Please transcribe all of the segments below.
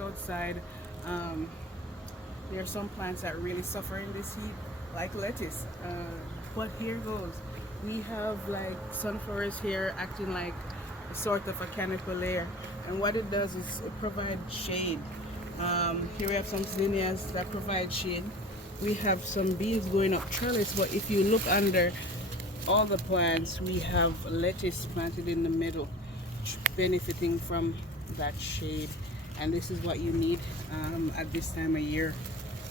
Outside, um, there are some plants that really suffer in this heat, like lettuce. But here goes. We have like sunflowers here acting like a sort of a canopy layer, and what it does is it provides shade. Here we have some zinnias that provide shade. We have some beans going up trellis, but if you look under all the plants, we have lettuce planted in the middle, benefiting from that shade. And this is what you need at this time of year.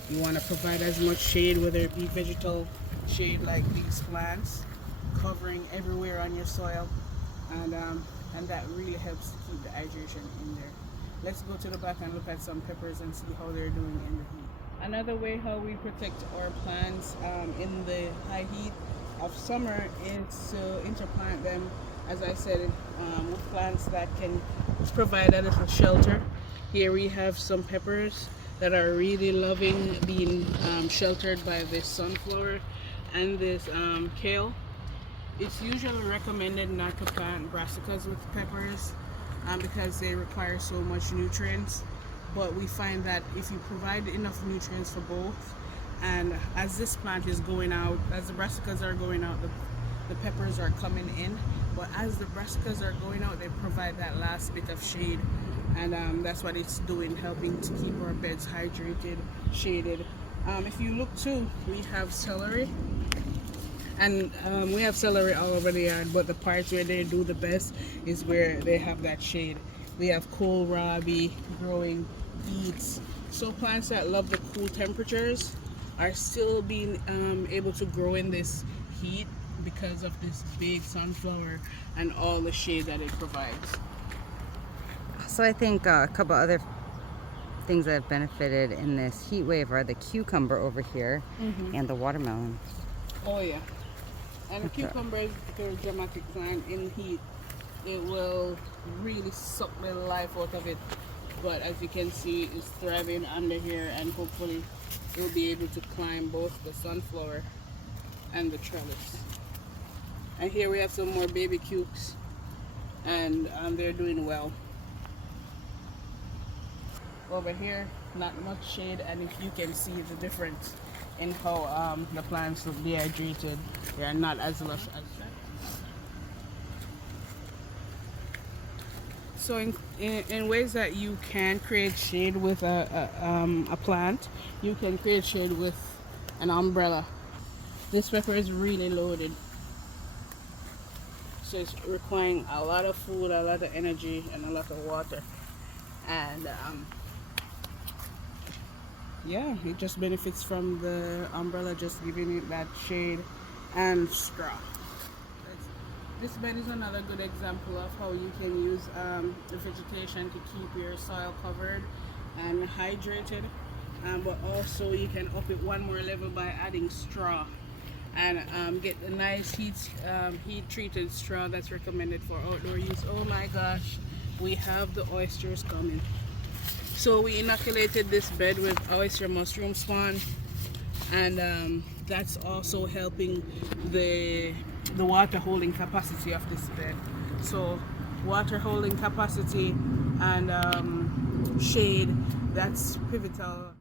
You want to provide as much shade, whether it be vegetal shade like these plants, covering everywhere on your soil, and that really helps to keep the hydration in there. Let's go to the back and look at some peppers and see how they're doing in the heat. Another way how we protect our plants in the high heat of summer is to interplant them, as I said, with plants that can provide a little shelter. Here we have some peppers that are really loving being sheltered by this sunflower and this kale. It's usually recommended not to plant brassicas with peppers because they require so much nutrients, but we find that if you provide enough nutrients for both, and as this plant is going out, as the brassicas are going out, the peppers are coming in, but as the brassicas are going out, they provide that last bit of shade, and that's what it's doing, helping to keep our beds hydrated, shaded. If you look too, we have celery, and we have celery all over the yard, but the parts where they do the best is where they have that shade. We have kohlrabi growing, beets. So plants that love the cool temperatures are still being able to grow in this heat because of this big sunflower and all the shade that it provides. So I think a couple other things that have benefited in this heat wave are the cucumber over here and the watermelon. Oh yeah. And the cucumber is a very dramatic plant in heat. It will really suck the life out of it. But as you can see, it's thriving under here, and hopefully it will be able to climb both the sunflower and the trellis. And here we have some more baby cukes, and they're doing well. Over here, not much shade, and if you can see the difference in how the plants look dehydrated, they are not as lush as that. So in ways that you can create shade with a plant, you can create shade with an umbrella. This pepper is really loaded, so it's requiring a lot of food, a lot of energy, and a lot of water, and yeah, it just benefits from the umbrella just giving it that shade and straw. This bed is another good example of how you can use the vegetation to keep your soil covered and hydrated, but also you can up it one more level by adding straw, and get a nice heat treated straw that's recommended for outdoor use. Oh my gosh, we have the oysters coming. So we inoculated this bed with oyster mushroom spawn, and that's also helping the water holding capacity of this bed. So water holding capacity and shade, that's pivotal.